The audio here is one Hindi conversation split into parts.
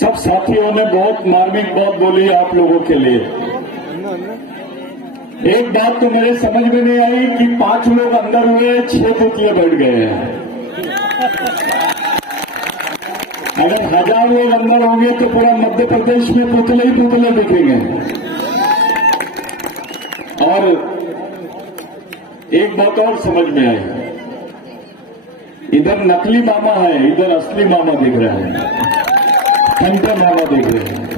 सब साथियों ने बहुत मार्मिक बात बोली आप लोगों के लिए। एक बात तो मेरे समझ में नहीं आई कि 5 लोग अंदर हुए, 6 पुतले बैठ गए हैं। अगर 1000 लोग अंदर होंगे तो पूरा मध्य प्रदेश में पुतले ही पुतले दिखेंगे। और एक बात और समझ में आई, इधर नकली मामा है, इधर असली मामा दिख रहा है, कंटे मामा दिख रहे हैं।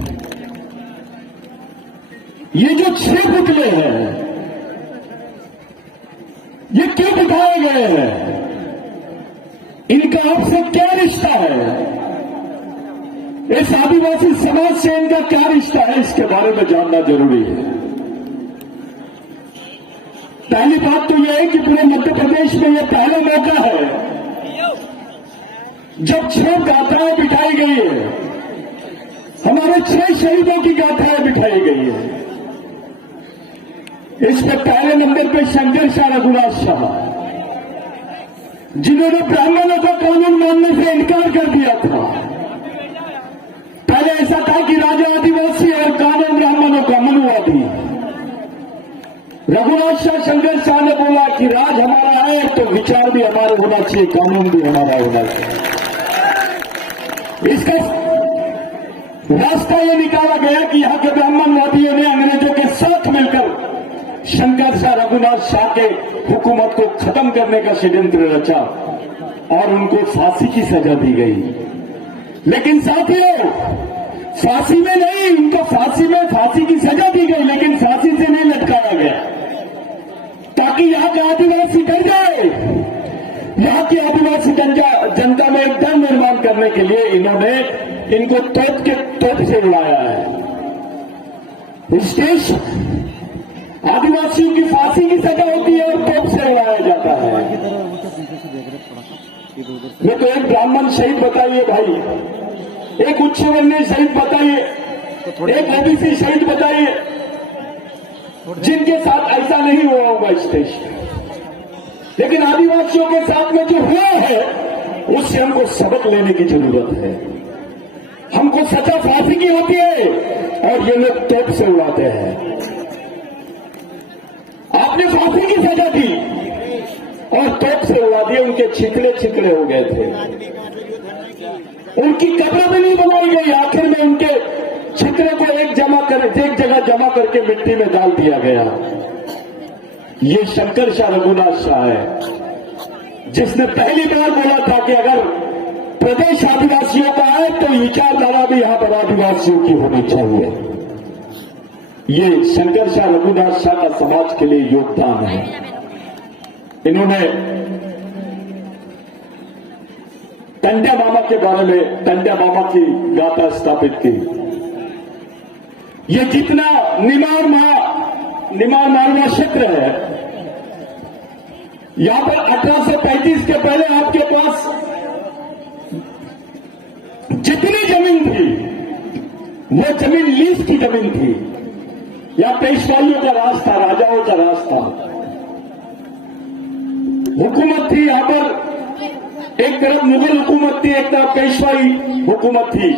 ये जो 6 पुतले हैं, ये क्यों बिठाए गए हैं? इनका आपसे क्या रिश्ता है? इस आदिवासी समाज से इनका क्या रिश्ता है, इसके बारे में जानना जरूरी है। पहली बात तो यह है कि पूरे मध्य प्रदेश में यह पहला मौका है जब 6 गाथाएं बिठाई गई है, हमारे 6 शहीदों की गाथाएं बिठाई गई है। इस पर पहले नंबर पे शंकर शाह रघुनाथ शाह, जिन्होंने ब्राह्मणों का कानून मानने से इनकार कर दिया था। पहले ऐसा था कि राजा आदिवासी और कानून ब्राह्मणों का, मनुवादी। रघुनाथ शाह शंकर शाह ने बोला कि राज हमारा है तो विचार भी हमारे होना चाहिए, कानून भी हमारा होना चाहिए। इसका रास्ता यह निकाला गया कि यहां के ब्राह्मणवादियों ने अंग्रेजों के साथ मिलकर शंकर शाह रघुनाथ शाह के हुकूमत को खत्म करने का षड्यंत्र रचा और उनको फांसी की सजा दी गई। लेकिन साथियों, फांसी में नहीं, उनको फांसी की सजा दी गई, लेकिन फांसी से नहीं लटकाया गया, ताकि यहां का आदिवासी डर जाए। यहां की आदिवासी जनता में एक डर निर्माण करने के लिए इन्होंने इनको तोप से उड़ाया है। स्टेज आदिवासियों की फांसी की सजा होती है और तोप से उड़ाया जाता है। मैं तो एक ब्राह्मण शहीद बताइए भाई, एक उच्चवर्णीय शहीद बताइए, एक ओबीसी शहीद बताइए जिनके साथ ऐसा नहीं हुआ होगा स्टेज। लेकिन आदिवासियों के साथ में जो हुआ है उससे हमको सबक लेने की जरूरत है। हमको सजा फांसी की होती है और ये लोग तोप से उड़ाते हैं। आपने फांसी की सजा दी और तोप से उड़ा दिए, उनके छिकड़े हो गए थे, उनकी कब्र भी नहीं बनाई गई। आखिर में उनके छिकड़े को एक जगह जमा करके मिट्टी में डाल दिया गया। ये शंकर शाह रघुनाथ शाह है जिसने पहली बार बोला था कि अगर प्रदेश आदिवासियों का है तो विचारधारा भी यहां पर आदिवासियों की होनी चाहिए। ये शंकर शाह रघुनाथ शाह का समाज के लिए योगदान है। इन्होंने टंडा मामा के बारे में, टंडा मामा की गाथा स्थापित की। ये जितना निमाड़ मालवा क्षेत्र है, यहां पर 1835 के पहले आपके पास जितनी जमीन थी वो जमीन लीज की जमीन थी। यहां पेशवाइयों का राज था, राजाओं का राज था, हुकूमत थी। यहां पर एक तरफ मुगल हुकूमत थी, एक तरफ पेशवाई हुकूमत थी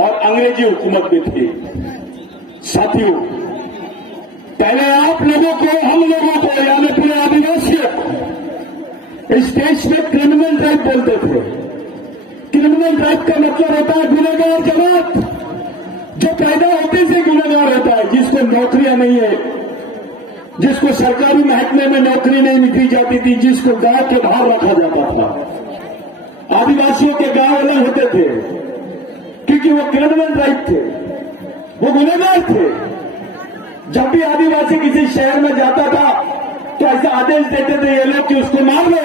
और अंग्रेजी हुकूमत भी थी। साथियों, पहले आप लोगों को, हम लोगों को, यानी पूरे आदिवासियों को इस देश में क्रिमिनल ड्राइव बोलते थे। क्रिमिनल ड्राइव का मतलब होता है गुनहगार जमात, जो पैदा होते से गुनहगार होता है, जिसको नौकरियां नहीं है, जिसको सरकारी महकमे में नौकरी नहीं दी जाती थी, जिसको गांव के बाहर रखा जाता था। आदिवासियों के गांव अलग होते थे क्योंकि वो क्रिमिनल ड्राइव थे, वो गुनहगार थे। जब भी आदिवासी किसी शहर में जाता था तो ऐसा आदेश देते थे ये लोग कि उसको मार लो।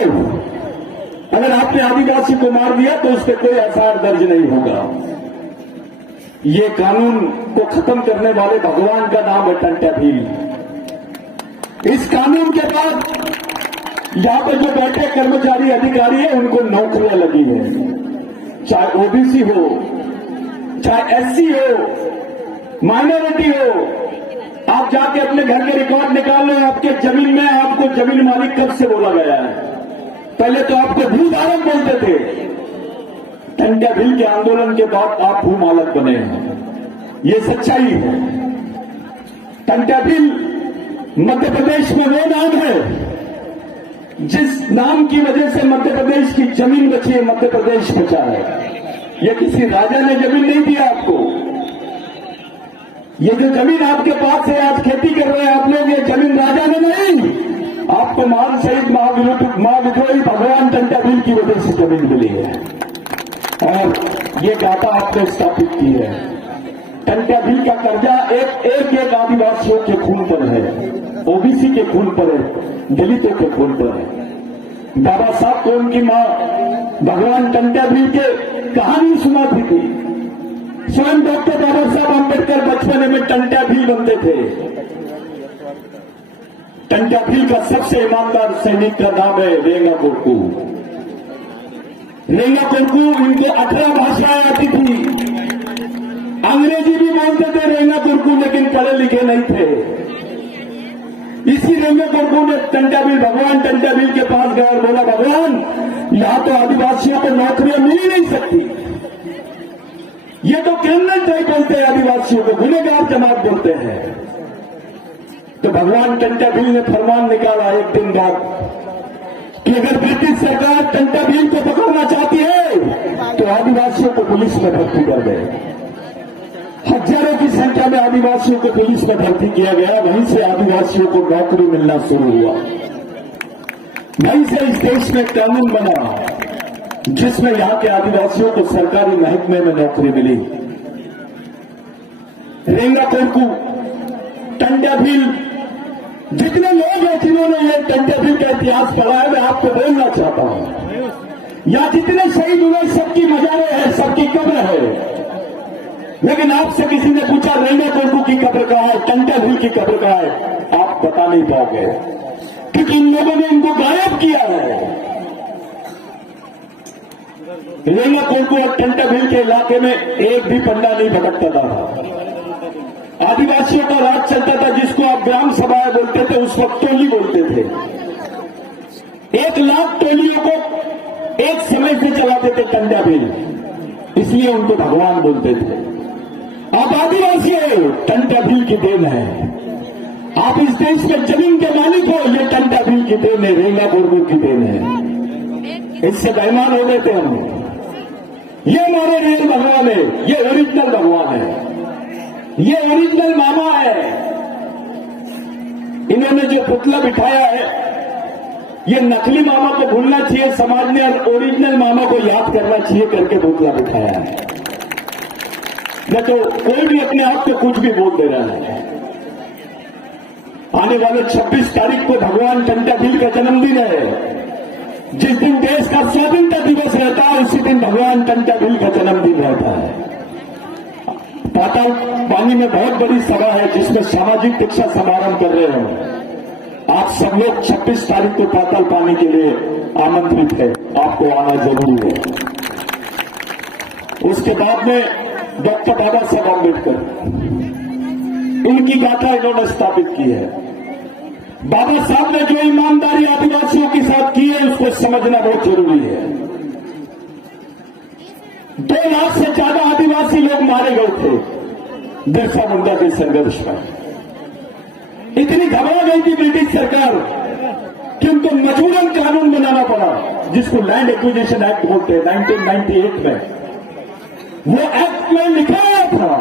अगर आपने आदिवासी को मार दिया तो उस पर कोई एफआईआर दर्ज नहीं होगा। ये कानून को खत्म करने वाले भगवान का नाम है टंटा भील। इस कानून के बाद यहां पर जो बैठे कर्मचारी अधिकारी है उनको नौकरियां लगी है, चाहे ओबीसी हो, चाहे एससी हो, माइनॉरिटी हो। आप जाके अपने घर के रिकॉर्ड निकाल लो, आपके जमीन में आपको जमीन मालिक कब से बोला गया है। पहले तो आपको भूधारक बोलते थे, टंट्या भील के आंदोलन के बाद आप भूमालक बने हैं, ये सच्चाई है। टंट्या भील मध्य प्रदेश में वो नाम है जिस नाम की वजह से मध्य प्रदेश की जमीन बची है, मध्य प्रदेश बचा है। ये किसी राजा ने जमीन नहीं दिया आपको। ये जो जमीन आपके पास है, आज खेती कर रहे हैं आप लोग, ये जमीन राजा ने नहीं, आपको महान शहीद महाविद्रोही भगवान टंट्या भील की वजह से जमीन मिली है और ये गाथा आपने स्थापित की है। टंट्या भील का कर्जा एक आदिवासियों के खून पर है, ओबीसी के खून पर है, दलितों के खून पर है। बाबा साहब को उनकी मां भगवान टंट्या भील के कहानी सुनाती थी। स्वयं डॉक्टर बाबा साहब अम्बेडकर बचपन में टंट्या भील बनते थे। टंट्या भील का सबसे ईमानदार सैनिक का नाम है रेंगा कोरकू। रेंगा कोरकू, इनको 18 भाषाएं आती थी, अंग्रेजी भी बोलते थे रेंगा कोरकू, लेकिन पढ़े लिखे नहीं थे। इसी रेंगा कोरकू ने टंट्या भील, भगवान टंट्या भील के पास गया और बोला, भगवान यहां तो आदिवासियों को नौकरियां मिल ही नहीं सकती, ये तो क्रिमिनल टाइप बोलते हैं, आदिवासियों को गुनहगार जमात बोलते हैं। तो भगवान टंट्या भील ने फरमान निकाला एक दिन बाद कि अगर ब्रिटिश सरकार टंट्या भील को पकड़ना चाहती है तो आदिवासियों को पुलिस में भर्ती कर दे। हजारों की संख्या में आदिवासियों को पुलिस में भर्ती किया गया। वहीं से आदिवासियों को नौकरी मिलना शुरू हुआ। वहीं से इस देश में कानून बना जिसमें यहां के आदिवासियों को सरकारी महकमे में नौकरी मिली। रेंगा कोरकू, टंट्या भील, जितने लोग हैं जिन्होंने ये टंट्या भील का इतिहास पढ़ा है, मैं आपको बोलना चाहता हूं, या जितने शहीद हुए सबकी मजारें हैं, सबकी कब्र है, लेकिन आपसे किसी ने पूछा रेंगा कोरकू की कब्र कहां है, टंट्या भील की कब्र कहां है, आप बता नहीं पाओगे, क्योंकि इन लोगों ने इनको गायब किया है। रेंगा कोरकू और टंट्या भील के इलाके में एक भी पन्ना नहीं भटकता था। आदिवासियों का राज चलता था, जिसको आप ग्राम सभाएं बोलते थे, उस वक्त टोली बोलते थे। 1 लाख टोलियों को एक समय से चलाते थे टंट्या भील, इसलिए उनको भगवान बोलते थे। आप आदिवासी हो, टंट्या भील की देन है। आप इस देश में जमीन के मालिक हो, ये टंट्या भील की देन है, रेंगा कोरकू की देन है। इससे बेईमान हो गए थे हम। ये हमारे रियल भगवान है, ये ओरिजिनल भगवान है, ये ओरिजिनल मामा है। इन्होंने जो पुतला बिठाया है, ये नकली मामा को भूलना चाहिए समाज ने, और ओरिजिनल मामा को याद करना चाहिए करके पुतला बिठाया है। न तो कोई भी अपने आप को कुछ भी बोल दे रहा है। आने वाले 26 तारीख को भगवान टंट्या भील का जन्मदिन है। जिस दिन देश का स्वतंत्रता दिवस रहता है, उसी दिन भगवान टंट्या भील का जन्मदिन रहता है। पाताल पानी में बहुत बड़ी सभा है जिसमें सामाजिक दीक्षा समारोह कर रहे हैं। आप सब लोग 26 तारीख को पाताल पानी के लिए आमंत्रित है, आपको आना जरूरी है। उसके बाद में डॉक्टर बाबा साहब अम्बेडकर, उनकी गाथा इन्होंने स्थापित की है। बाबा साहब ने जो ईमानदारी आदिवासियों के साथ की है, उसको समझना बहुत जरूरी है। 2 लाख से ज्यादा आदिवासी लोग मारे गए थे बिरसा मुंडा के संघर्ष में। इतनी घबरा गई थी ब्रिटिश सरकार कि उनको मजबूरन कानून बनाना पड़ा, जिसको लैंड एक्विजिशन एक्ट बोलते हैं। 1998 में वो एक्ट में लिखा गया था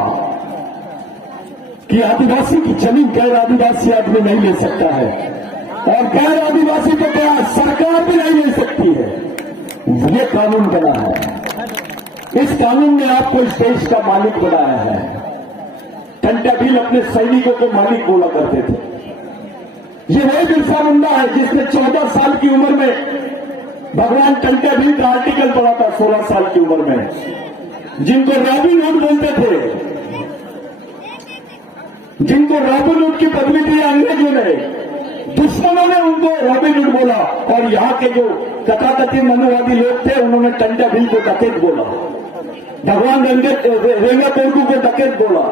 कि आदिवासी की जमीन गैर आदिवासी आदमी नहीं ले सकता है, और गैर आदिवासी को क्या सरकार भी नहीं ले सकती है। ये कानून बना है। इस कानून ने आपको इस देश का मालिक बनाया है। टंट्या भील अपने सैनिकों को मालिक बोला करते थे। ये वही बिरसा मुंडा है जिसने 14 साल की उम्र में भगवान टंट्या भील का आर्टिकल पढ़ा था, 16 साल की उम्र में, जिनको रॉबिन हुड बोलते थे, जिनको रॉबिन हुड की पदवी दी अंग्रेजों ने, दुश्मनों ने उनको रॉबिन हुड बोला, और यहाँ के जो तथाकथित मनुवादी लोग थे उन्होंने टंट्या भील को डकैत बोला, भगवान रेंगा कोरकू को डकैत बोला,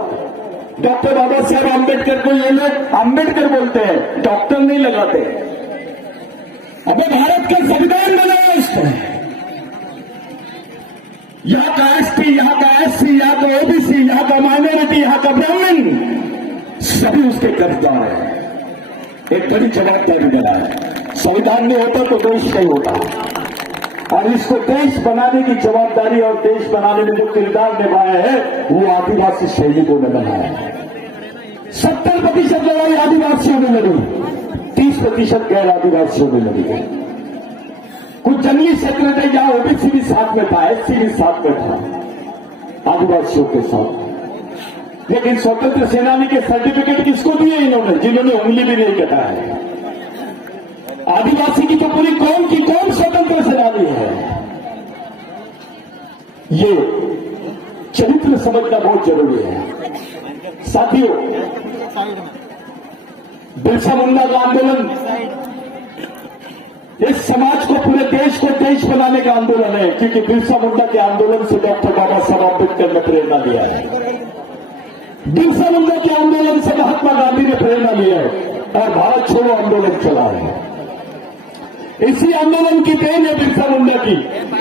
डॉक्टर बाबा साहब अम्बेडकर को ये लोग अम्बेडकर बोलते हैं, डॉक्टर नहीं लगाते। अबे भारत का संविधान बना है इसमें, यहाँ का एसटी, यहाँ का एससी, यहाँ का ओबीसी, यहाँ का माइनॉरिटी, यहाँ का ब्राह्मण, सभी उसके कर्जदार हैं। एक बड़ी जवाबदारी बना है। संविधान में होता तो देश नहीं होता, और इसको देश बनाने की जवाबदारी और देश बनाने में जो किरदार निभाया है वो आदिवासी सैनिकों ने बनाया है। 70% लड़ाई आदिवासियों ने लड़ी, 30% गैर आदिवासियों ने लड़ी। कुछ जंगली क्षेत्र थे जहां ओबीसी भी साथ में था, एससी भी साथ में था आदिवासियों के साथ। लेकिन स्वतंत्र सेनानी के सर्टिफिकेट किसको दिए इन्होंने, जिन्होंने उंगली भी नहीं कटा है। आदिवासी की तो पूरी कौम की कौम स्वतंत्र सेनानी है। ये चरित्र समझना बहुत जरूरी है साथियों। बिरसा मुंडा का आंदोलन इस समाज को, पूरे देश को देश बनाने का आंदोलन है, क्योंकि बिरसा मुंडा के आंदोलन से डॉक्टर बाबा साहब अम्बेडकर ने प्रेरणा लिया है। बिरसा मुंडा के आंदोलन से महात्मा गांधी ने प्रेरणा लिया है और भारत छोड़ो आंदोलन चला है। इसी आंदोलन की देन है बिरसा मुंडा की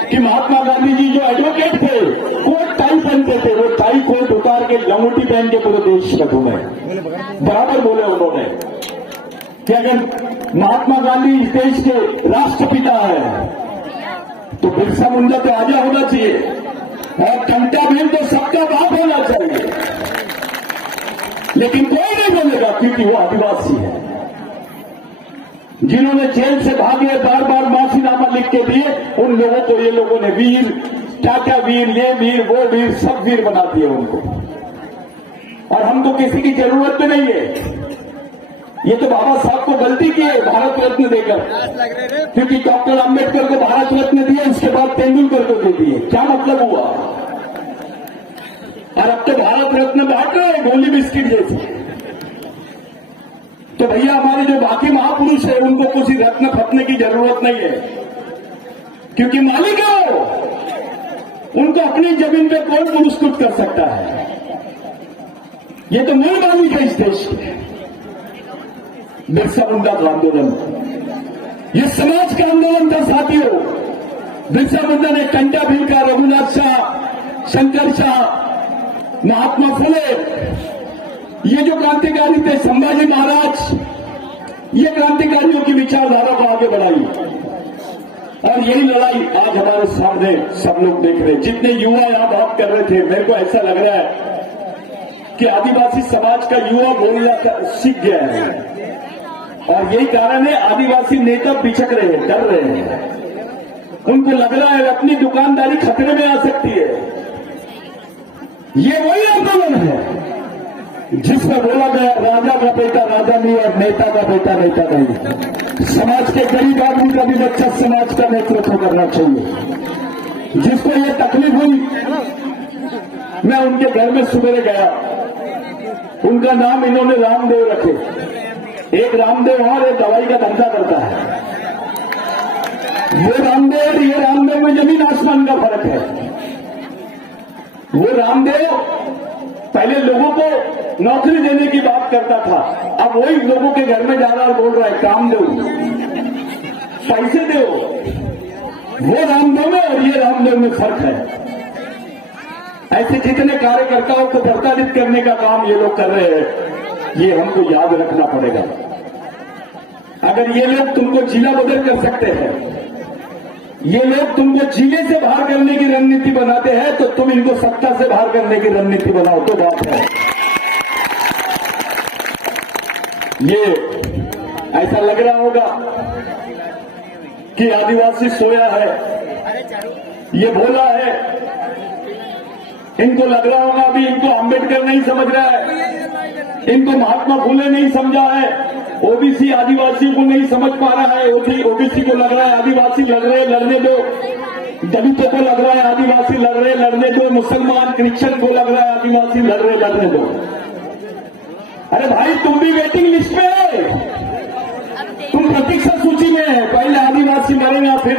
कि महात्मा गांधी जी जो एडवोकेट थे, कोट टाई पहनते थे, वो टाई कोट उतार के लंगोटी पहन के पूरे देश में घूमे। बराबर बोले उन्होंने कि अगर महात्मा गांधी इस देश के राष्ट्रपिता है तो बिरसा मुंडा तो आजा होना चाहिए, और कंटा भीम तो सबका बाप होना चाहिए। लेकिन कोई नहीं बोलेगा क्योंकि वो आदिवासी है। जिन्होंने जेल से भागे, बार बार माफीनामा लिख के दिए, उन लोगों को ये लोगों ने वीर, टाटा वीर, ये वीर, वो वीर, सब वीर बना दिए उनको। और हमको किसी की जरूरत नहीं है। ये तो बाबा साहब को गलती की है भारत रत्न देकर, क्योंकि डॉक्टर अंबेडकर को भारत रत्न दिया, उसके बाद तेंदुलकर को दे दिए। क्या मतलब हुआ? और अब तो भारत रत्न बांट रहे हैं गोली बिस्किट जैसे। तो भैया हमारे जो बाकी महापुरुष है उनको कुछ रत्न फटने की जरूरत नहीं है, क्योंकि मालिक है वो। उनको अपनी जमीन पे कौन पुरस्कृत कर सकता है? ये तो मूल मालिक है इस देश के। बिरसा मुंडा का आंदोलन ये समाज का आंदोलन था साथियों। बिरसा मुंडा ने कंटा भील का, रघुनाथ शाह, शंकर शाह, महात्मा फुले, ये जो क्रांतिकारी थे, संभाजी महाराज, ये क्रांतिकारियों की विचारधारा को आगे बढ़ाई। और यही लड़ाई आज हमारे सामने सब लोग देख रहे हैं। जितने युवा यहां बात कर रहे थे, मेरे को ऐसा लग रहा है कि आदिवासी समाज का युवा बोलना सीख गया है, और यही कारण है आदिवासी नेता पिछक रहे हैं, डर रहे हैं। उनको लग रहा है अपनी दुकानदारी खतरे में आ सकती है। ये वही आंदोलन है जिसमें बोला गया राजा का बेटा राजा नहीं और नेता का बेटा नेता नहीं। समाज के गरीब आदमी का भी बच्चा समाज का नेतृत्व करना चाहिए। जिसको ये तकलीफ हुई, मैं उनके घर में सुबह गया, उनका नाम इन्होंने रामदेव रखे। एक रामदेव और एक दवाई का धंधा करता है। ये रामदेव में जमीन आसमान का फर्क है। वो रामदेव पहले लोगों को नौकरी देने की बात करता था, अब वही लोगों के घर में जा रहा और बोल रहा है काम दो, पैसे दो। वो रामदेव में और ये रामदेव में फर्क है। ऐसे जितने कार्यकर्ताओं को प्रताड़ित करने का काम ये लोग कर रहे हैं, ये हमको याद रखना पड़ेगा। अगर ये लोग तुमको जिला बदल कर सकते हैं, ये लोग तुमको जिले से बाहर करने की रणनीति बनाते हैं, तो तुम इनको सत्ता से बाहर करने की रणनीति बनाओ तो बात है। ये ऐसा लग रहा होगा कि आदिवासी सोया है, ये भोला है। इनको लग रहा होगा अभी इनको अंबेडकर नहीं समझ रहा है, इनको महात्मा फुले नहीं समझा है, ओबीसी आदिवासी को नहीं समझ पा रहा है। ओबीसी को लग रहा है आदिवासी लड़ रहे, लड़ने दो। दलितों को लग रहा है आदिवासी लड़ रहे, लड़ने दो। मुसलमान क्रिश्चियन को लग रहा है आदिवासी लड़ रहे, लड़ने दो। अरे भाई तुम भी वेटिंग लिस्ट में है, तुम प्रतीक्षा सूची में है। पहले आदिवासी मरेगा, फिर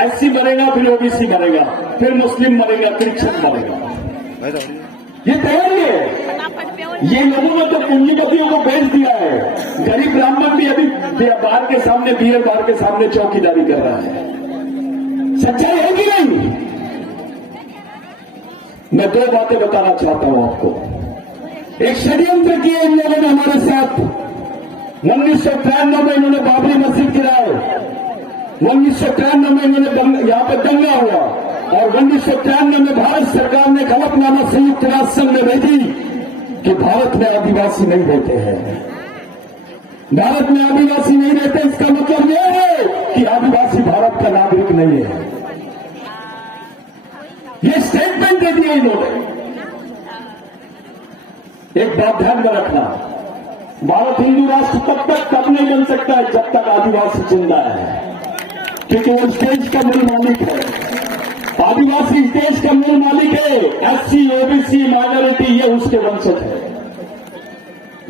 एससी मरेगा, फिर ओबीसी मरेगा, फिर मुस्लिम मरेगा, क्रिश्चियन मरेगा। ये तैयारी है। ये लोगों ने तो पूंजीपतियों को बेच दिया है। गरीब ब्राह्मण भी अभी बार के सामने, बीयर बार के सामने चौकीदारी कर रहा है। सच्चाई है कि नहीं? मैं दो बातें बताना चाहता हूं आपको। एक षड्यंत्र किए इन लोगों ने हमारे साथ। 1993 में इन्होंने बाबरी मस्जिद गिराए, 1993 में इन्होंने यहां पर दंगा हुआ, और 1993 में भारत सरकार ने एक हलफनामा संयुक्त राष्ट्र संघ में भेजी कि भारत में आदिवासी नहीं रहते हैं। भारत में आदिवासी नहीं रहते, इसका मतलब यह है कि आदिवासी भारत का नागरिक नहीं है। ये स्टेटमेंट दे दिया इन्होंने। एक बात ध्यान में रखना, भारत हिंदू राष्ट्र तब नहीं बन सकता है जब तक आदिवासी जिंदा है, क्योंकि वो इस देश का मूल मालिक है। आदिवासी इस देश का मूल मालिक है। एससी, ओबीसी, माइनॉरिटी ये उसके वंशज है।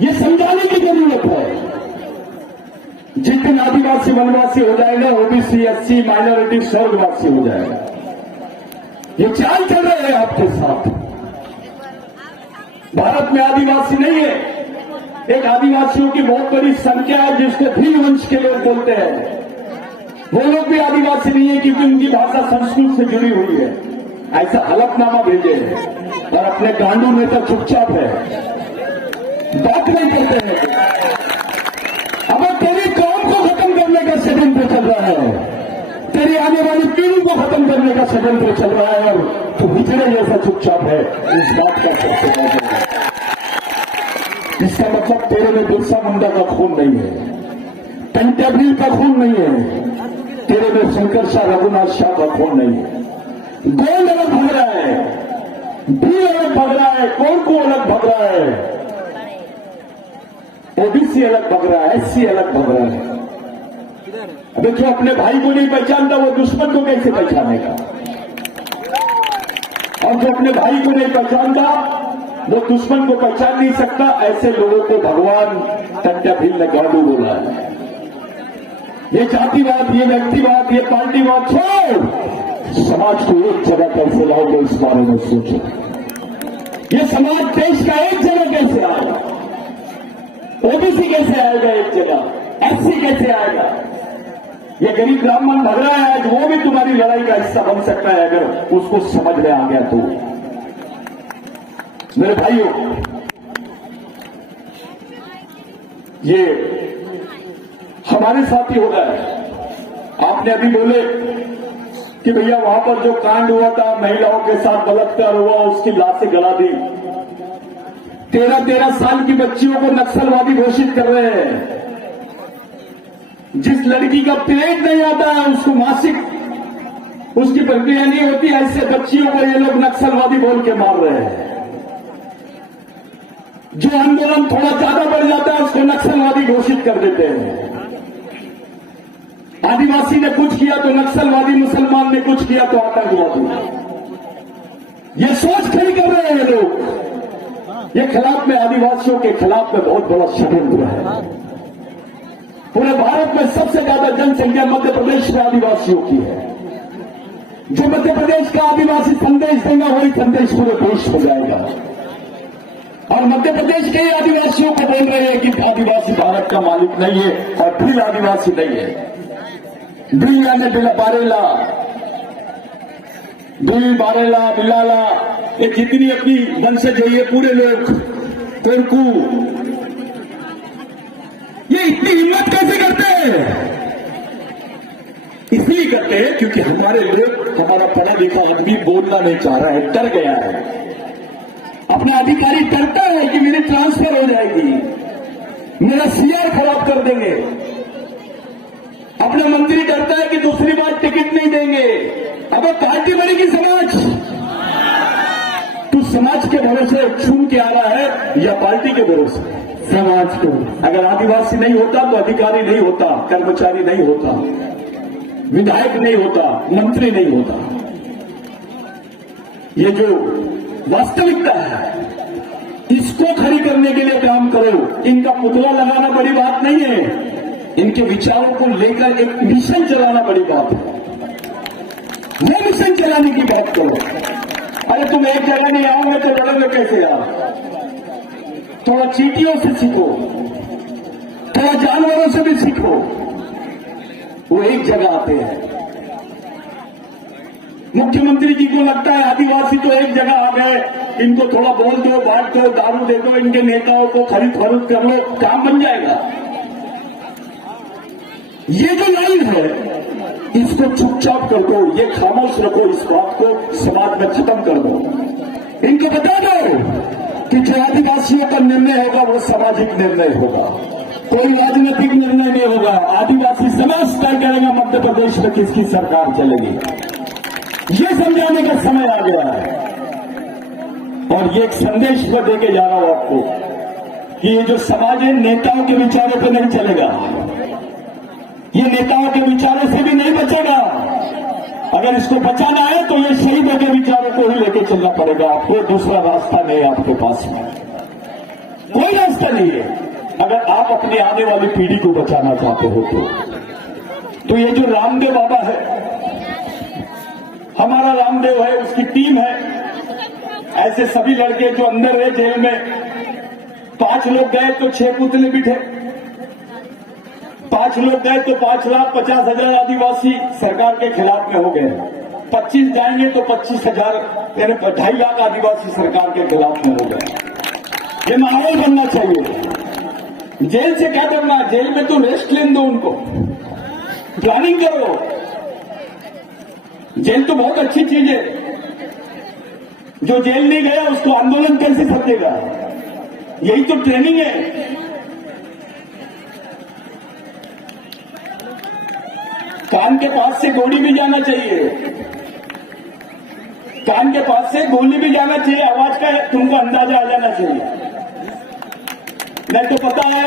ये समझाने की जरूरत है। जिस दिन आदिवासी वनवासी हो जाएगा, ओबीसी, एससी, माइनॉरिटी स्वर्गवासी हो जाएगा। ये चाल चल रहे हैं आपके साथ। भारत में आदिवासी नहीं है। एक आदिवासियों की बहुत बड़ी संख्या है जिसको भील वंश के लोग बोलते हैं। वो लोग भी आदिवासी नहीं है क्योंकि उनकी भाषा संस्कृत से जुड़ी हुई है। ऐसा हलफनामा भेजे और अपने गांडू नेता चुपचाप है, बात नहीं करते हैं। अब तेरी कौम को खत्म करने का षड्यंत्र चल रहा है, तेरी आने वाली पीढ़ी को खत्म करने का षड्यंत्र चल रहा है, और तू बिछड़े जैसा चुपचाप है। इस बात का सबसे बड़ा इसका मतलब तेरे में बिरसा मुंडा का खून नहीं है, पेंटाबिल का खून नहीं है, तेरे में शंकर शाह, रघुनाथ शाह का खून नहीं है। गोल अलग भग रहा है, भी अलग भग रहा है, कौन को अलग भग रहा है, ओबीसी अलग भग रहा है, एससी अलग भग रहा है। अबे जो अपने भाई को नहीं पहचानता वो दुश्मन को कैसे पहचानेगा? और जो अपने भाई को नहीं पहचानता वो दुश्मन को पहचान नहीं सकता। ऐसे लोगों को भगवान टंट्याभील ने गांडू बोला है। ये जातिवाद, ये व्यक्तिवाद, ये पार्टीवाद छोड़, समाज को एक जगह कैसे लाओगे इस बारे में सोचो। ये समाज देश का एक जगह कैसे आएगा? ओबीसी कैसे आएगा एक जगह? एससी कैसे आएगा? ये गरीब ब्राह्मण भग रहा है आज, वो भी तुम्हारी लड़ाई का हिस्सा बन सकता है अगर उसको समझ में आ गया तो। मेरे भाइयों, ये हमारे साथ ही हो रहा है। आपने अभी बोले कि भैया वहां पर जो कांड हुआ था, महिलाओं के साथ बलात्कार हुआ, उसकी लाशें गला दी। 13-13 साल की बच्चियों को नक्सलवादी घोषित कर रहे हैं। जिस लड़की का पीरियड नहीं आता है, उसको मासिक उसकी प्रक्रिया नहीं होती, ऐसे बच्चियों को ये लोग नक्सलवादी बोल के मार रहे हैं। जो आंदोलन थोड़ा ज्यादा बढ़ जाता है उसको नक्सलवादी घोषित कर देते हैं। आदिवासी ने कुछ किया तो नक्सलवादी, मुसलमान ने कुछ किया तो आतंकवादी। ये सोच खड़ी कर रहे हैं लोग। ये खिलाफ में, आदिवासियों के खिलाफ में बहुत बड़ा षड्यंत्र है। पूरे भारत में सबसे ज्यादा जनसंख्या मध्य प्रदेश में आदिवासियों की है। जो मध्य प्रदेश का आदिवासी संदेश देगा वही संदेश पूरे देश में जाएगा। और मध्य प्रदेश के आदिवासियों को बोल रहे हैं कि आदिवासी भारत का मालिक नहीं है और भील आदिवासी नहीं है। भील यानी बारेला, भील, बारेला, बिलाला, ये जितनी अपनी वंशज है ये पूरे लोग, कोरकू, ये इतनी हिम्मत कैसे करते हैं? इसलिए करते हैं क्योंकि हमारे लोग, हमारा पढ़ा लिखा आदमी बोलना नहीं चाह रहा है, डर गया है। अपना अधिकारी डरता है कि मेरी ट्रांसफर हो जाएगी, मेरा सीआर खराब कर देंगे। अपना मंत्री डरता है कि दूसरी बार टिकट नहीं देंगे। अब पार्टी बनेगी समाज, तू समाज के भरोसे चुन के आ रहा है या पार्टी के भरोसे? समाज को। अगर आदिवासी नहीं होता तो अधिकारी नहीं होता, कर्मचारी नहीं होता, विधायक नहीं होता, मंत्री नहीं होता। ये जो वास्तविकता है इसको खड़ी करने के लिए काम करो। इनका पुतला लगाना बड़ी बात नहीं है, इनके विचारों को लेकर एक मिशन चलाना बड़ी बात है। वो मिशन चलाने की बात करो। अरे तुम एक जगह नहीं आओगे तो लड़ोगे कैसे यार? थोड़ा चींटियों से सीखो, थोड़ा जानवरों से भी सीखो। वो एक जगह आते हैं। मुख्यमंत्री जी को लगता है आदिवासी तो एक जगह आ गए, इनको थोड़ा बोल दो, बांट दो, दारू दे दो, इनके नेताओं को खरीद फरोख्त कर लो, काम बन जाएगा। ये जो लाइन है इसको चुपचाप कर दो, ये खामोश रखो, इस बात को समाज में खत्म कर दो। इनको बता दो कि जो आदिवासियों का निर्णय होगा वो सामाजिक निर्णय होगा, कोई राजनीतिक निर्णय नहीं होगा। आदिवासी समाज तय करेगा मध्य प्रदेश में किसकी सरकार चलेगी। ये समझाने का समय आ गया है। और ये एक संदेश मैं देके जा रहा हूं आपको कि ये जो समाज है नेताओं के विचारों पे नहीं चलेगा, ये नेताओं के विचारों से भी नहीं बचेगा। अगर इसको बचाना है तो ये शहीदों के विचारों को ही लेके चलना पड़ेगा आपको, दूसरा रास्ता नहीं है आपके पास में, कोई रास्ता नहीं है। अगर आप अपनी आने वाली पीढ़ी को बचाना चाहते हो तो ये जो रामदेव बाबा है, हमारा रामदेव है, उसकी टीम है, ऐसे सभी लड़के जो अंदर है जेल में, 5 लोग गए तो 6 पुतले बिठे, 5 लोग गए तो 5,50,000 आदिवासी सरकार के खिलाफ में हो गए, 25 जाएंगे तो 25,000 यानी 2.5 लाख आदिवासी सरकार के खिलाफ में हो गए। ये माहौल बनना चाहिए। जेल से क्या करना, जेल में तो रेस्ट लेने दो उनको, प्लानिंग करो। जेल तो बहुत अच्छी चीज है, जो जेल नहीं गया उसको आंदोलन कैसे सकेगा, यही तो ट्रेनिंग है। कान के पास से गोली भी जाना चाहिए, कान के पास से गोली भी जाना चाहिए, आवाज का तुमको अंदाजा आ जाना चाहिए। नहीं तो पता है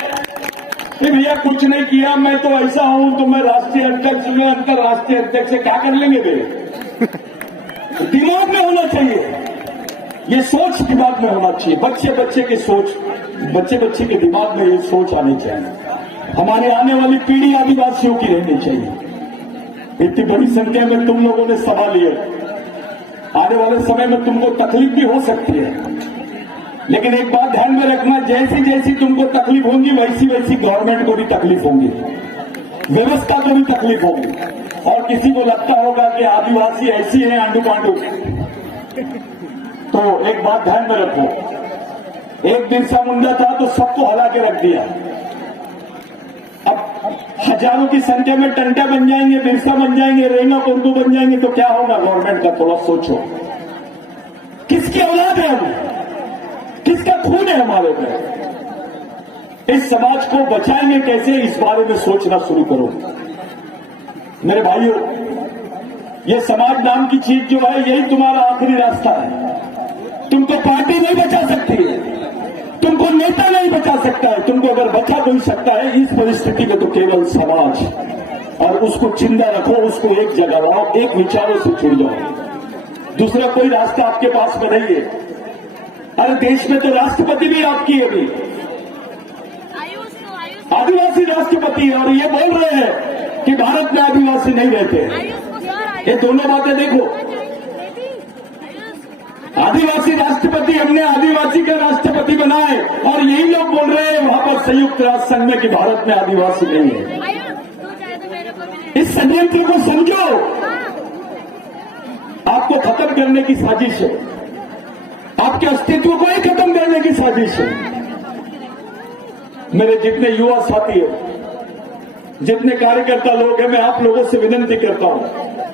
कि भैया कुछ नहीं किया, मैं तो ऐसा हूं, तो मैं राष्ट्रीय अध्यक्ष में अंतर्राष्ट्रीय अध्यक्ष से क्या कर लेंगे वे। दिमाग में होना चाहिए, ये सोच दिमाग में होना चाहिए। बच्चे की सोच, बच्चे के दिमाग में ये सोच आनी चाहिए। हमारे आने वाली पीढ़ी आदिवासियों की रहनी चाहिए। इतनी बड़ी संख्या में तुम लोगों ने सवाल लिए, आने वाले समय में तुमको तकलीफ भी हो सकती है, लेकिन एक बात ध्यान में रखना, जैसी जैसी तुमको तकलीफ होगी वैसी वैसी गवर्नमेंट को भी तकलीफ होगी, व्यवस्था को भी तकलीफ होगी। और किसी को लगता होगा कि आदिवासी ऐसी है आंडू पांडू, तो एक बात ध्यान में रखो, एक बिरसा मुंडा था तो सबको हला के रख दिया, अब हजारों की संख्या में टंटा बन जाएंगे, बिरसा बन जाएंगे, रेना उर्दू बन जाएंगे, तो क्या होगा गवर्नमेंट का, थोड़ा सोचो। किसकी औलाद है हम, किसका खून है हमारे में, इस समाज को बचाएंगे कैसे, इस बारे में सोचना शुरू करो। मेरे भाइयों, ये समाज नाम की चीज जो है यही तुम्हारा आखिरी रास्ता है। तुमको पार्टी नहीं बचा सकती है, तुमको नेता नहीं बचा सकता है, तुमको अगर बचा कोई सकता है इस परिस्थिति में तो केवल समाज। और उसको जिंदा रखो, उसको एक जगह लाओ, एक विचारों से जुड़ जाओ, दूसरा कोई रास्ता आपके पास में नहीं है। अरे देश में तो राष्ट्रपति भी आपकी है, अभी आदिवासी राष्ट्रपति है, और ये बोल रहे हैं कि भारत में आदिवासी नहीं रहते। ये दोनों बातें देखो, आदिवासी राष्ट्रपति हमने आदिवासी का राष्ट्रपति बनाए, और यही लोग बोल रहे हैं वहां पर संयुक्त राष्ट्र संघ में कि भारत में आदिवासी नहीं है। इस षड्यंत्र को समझो, आपको खत्म करने की साजिश है, आपके अस्तित्व को ही खत्म करने की साजिश है। मेरे जितने युवा साथी हैं, जितने कार्यकर्ता लोग हैं, मैं आप लोगों से विनती करता हूं,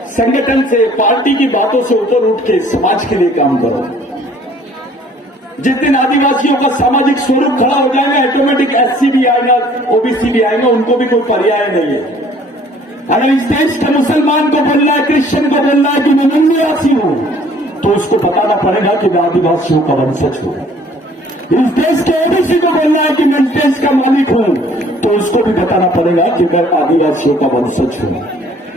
संगठन से, पार्टी की बातों से ऊपर उठ के समाज के लिए काम करो। जिस दिन आदिवासियों का सामाजिक स्वरूप खड़ा हो जाएगा, ऑटोमेटिक एससी भी आएगा, ओबीसी भी आएगा, उनको भी कोई पर्याय नहीं है। अगर इस देश के मुसलमान को बोलना है, क्रिश्चियन को बोलना है कि मैं निवासी हूं, तो उसको बताना पड़ेगा कि मैं आदिवासियों का वंशज हूं। इस देश के ओबीसी को बोलना है कि मैं इस देश का मालिक हूं, तो उसको भी बताना पड़ेगा कि मैं आदिवासियों का वंशज हूं।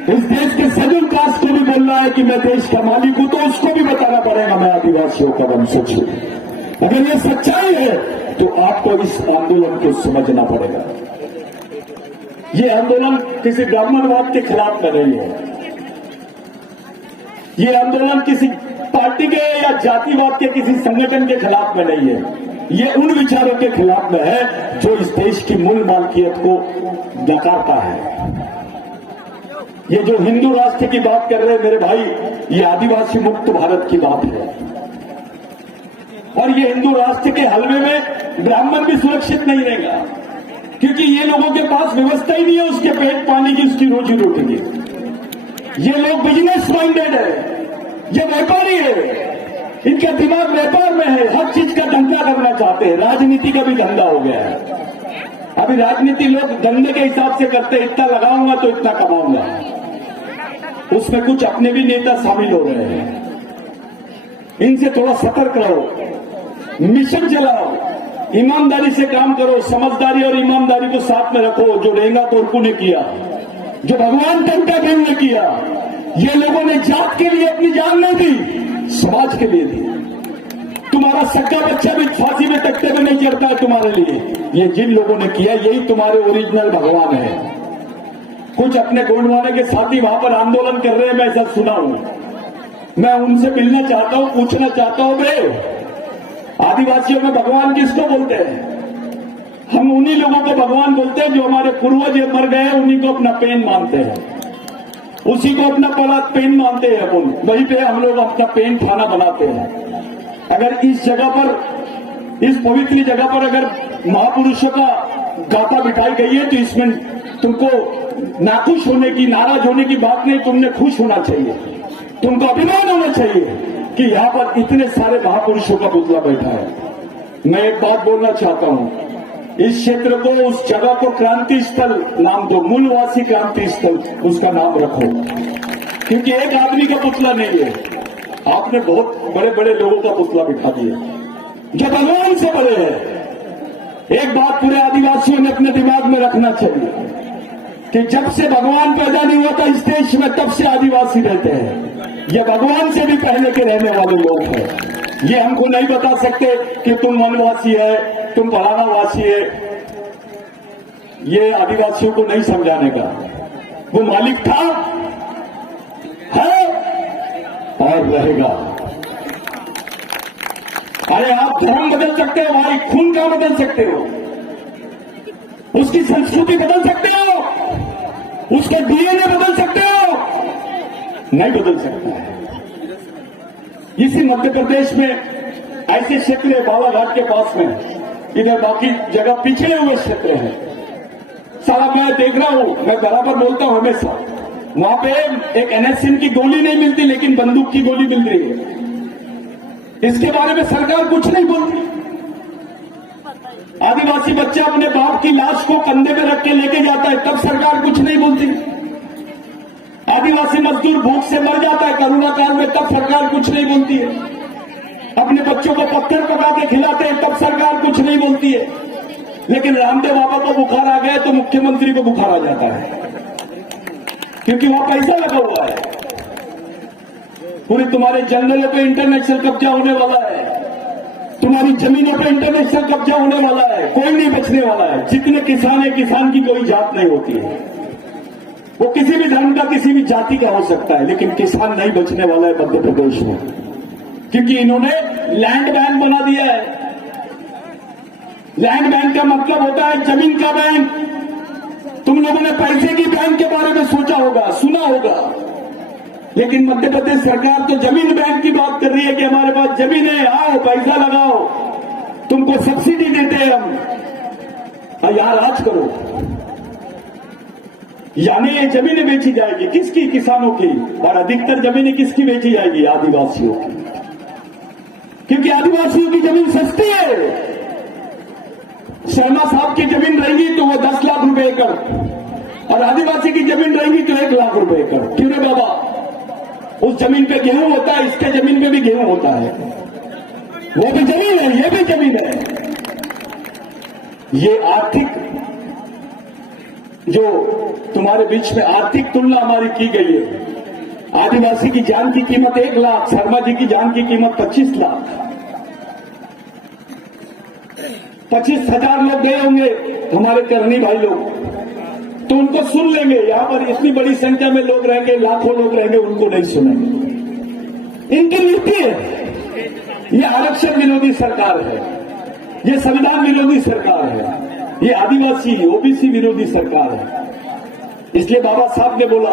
इस देश के शेड्यूल कास्ट को भी बोलना है कि मैं देश का मालिक हूं, तो उसको भी बताना पड़ेगा मैं आदिवासियों का वंशज हूं। अगर ये सच्चाई है तो आपको इस आंदोलन को समझना पड़ेगा। ये आंदोलन किसी ब्राह्मणवाद के खिलाफ में नहीं है, ये आंदोलन किसी पार्टी के या जातिवाद के किसी संगठन के खिलाफ में नहीं है, ये उन विचारों के खिलाफ में है जो इस देश की मूल मालकियत को नकारता है। ये जो हिंदू राष्ट्र की बात कर रहे हैं मेरे भाई, ये आदिवासी मुक्त भारत की बात है। और ये हिंदू राष्ट्र के हलवे में ब्राह्मण भी सुरक्षित नहीं रहेगा, क्योंकि ये लोगों के पास व्यवस्था ही नहीं है उसके पेट पानी की, उसकी रोजी रोटी की। ये लोग बिजनेस माइंडेड है, ये व्यापारी है, इनका दिमाग व्यापार में है, हर चीज का धंधा करना चाहते हैं। राजनीति का भी धंधा हो गया है। अभी राजनीति लोग धंधे के हिसाब से करते हैं, इतना लगाऊंगा तो इतना कमाऊंगा। उसमें कुछ अपने भी नेता शामिल हो रहे हैं। इनसे थोड़ा सतर्क रहो, मिशन चलाओ, ईमानदारी से काम करो, समझदारी और ईमानदारी को साथ में रखो। जो रेंगा कोरकू ने किया, जो भगवान टंटा बेन ने किया, ये लोगों ने जात के लिए अपनी जान नहीं दी, समाज के लिए दी। तुम्हारा सक्का बच्चा भी फांसी में तख्ते में नहीं चढ़ता है तुम्हारे लिए। ये जिन लोगों ने किया, यही तुम्हारे ओरिजिनल भगवान है। कुछ अपने गोंडवाने के साथी वहां पर आंदोलन कर रहे हैं, मैं ऐसा सुना हूं। मैं उनसे मिलना चाहता हूं, पूछना चाहता हूं, बे आदिवासियों में भगवान किसको बोलते हैं? हम उन्हीं लोगों को भगवान बोलते हैं जो हमारे पूर्वज मर गए, उन्हीं को अपना पेन मानते हैं, उसी को अपना पेन मानते हैं। अपन वहीं पे हम लोग अपना पेन खाना बनाते हैं। अगर इस जगह पर, इस पवित्र जगह पर अगर महापुरुषों का गाथा बिठाई गई है, तो इसमें तुमको नाखुश होने की, नाराज होने की बात नहीं, तुमने खुश होना चाहिए। तुमको अभिमान होना चाहिए कि यहां पर इतने सारे महापुरुषों का पुतला बैठा है। मैं एक बात बोलना चाहता हूं, इस क्षेत्र को, उस जगह को क्रांति स्थल नाम दो, मूलवासी क्रांति स्थल उसका नाम रखो, क्योंकि एक आदमी का पुतला नहीं है, आपने बहुत बड़े बड़े लोगों का पुतला बिठा दिया जो भगवान से बड़े हैं। एक बात पूरे आदिवासियों ने अपने दिमाग में रखना चाहिए कि जब से भगवान पैदा नहीं हुआ था इस देश में, तब से आदिवासी रहते हैं। ये भगवान से भी पहले के रहने वाले लोग हैं। ये हमको नहीं बता सकते कि तुम वनवासी है, तुम फलाना वासी है। ये आदिवासियों को नहीं समझाने का। वो मालिक था, है और रहेगा। अरे आप धर्म बदल सकते हो भाई, खून का बदल सकते हो, उसकी संस्कृति बदल सकते हो, उसका डीएनए बदल सकते हो, नहीं बदल सकता है। इसी मध्य प्रदेश में ऐसे क्षेत्र है, बालाघाट के पास में, इधर बाकी जगह पिछड़े हुए क्षेत्र हैं। सारा मैं देख रहा हूं, मैं बराबर बोलता हूं हमेशा, वहां पे एक NSN की गोली नहीं मिलती, लेकिन बंदूक की गोली मिल रही है। इसके बारे में सरकार कुछ नहीं बोलती। आदिवासी बच्चा अपने बाप की लाश को कंधे पे रख के लेके जाता है, तब सरकार कुछ नहीं बोलती। आदिवासी मजदूर भूख से मर जाता है कोरोना काल में, तब सरकार कुछ नहीं बोलती है। अपने बच्चों को पत्थर पका के खिलाते हैं, तब सरकार कुछ नहीं बोलती है। लेकिन रामदेव बाबा को बुखार आ गया तो मुख्यमंत्री को बुखार आ जाता है, क्योंकि वहां पैसा लगा हुआ है। पूरी तुम्हारे जंगलों पे इंटरनेशनल कब्जा होने वाला है, तुम्हारी जमीनों पे इंटरनेशनल कब्जा होने वाला है, कोई नहीं बचने वाला है। जितने किसान है, किसान की कोई जात नहीं होती है, वो किसी भी धर्म का, किसी भी जाति का हो सकता है, लेकिन किसान नहीं बचने वाला है मध्य प्रदेश में, क्योंकि इन्होंने लैंड बैंक बना दिया है। लैंड बैंक का मतलब होता है जमीन का बैंक। तुम लोगों ने पैसे की बैंक के बारे में सोचा होगा, सुना होगा, लेकिन मध्य प्रदेश सरकार तो जमीन बैंक की बात कर रही है कि हमारे पास जमीन है, आओ पैसा लगाओ, तुमको सब्सिडी देते हैं हम, और यहां राज करो। यानी ये जमीनें बेची जाएगी किसकी? किसानों की। और अधिकतर जमीनें किसकी बेची जाएगी? आदिवासियों की, क्योंकि आदिवासियों की जमीन सस्ती है। शर्मा साहब की जमीन रहेगी तो वो 10 लाख रुपए एकड़, और आदिवासी की जमीन रहेगी तो 1 लाख रुपए एकड़। क्यों रे बाबा? उस जमीन पे गेहूं होता है, इसके जमीन पे भी गेहूं होता है, वो भी जमीन है, ये भी जमीन है। ये आर्थिक, जो तुम्हारे बीच में आर्थिक तुलना हमारी की गई है, आदिवासी की जान की कीमत 1 लाख, शर्मा जी की जान की कीमत 25 लाख। 25,000 लोग गए होंगे हमारे करनी भाई लोग, तो उनको सुन लेंगे। यहां पर इतनी बड़ी संख्या में लोग रहेंगे, लाखों लोग रहेंगे, उनको नहीं सुनेंगे। इनकी नीति है, ये आरक्षण विरोधी सरकार है, ये संविधान विरोधी सरकार है, ये आदिवासी ओबीसी विरोधी सरकार है। इसलिए बाबा साहब ने बोला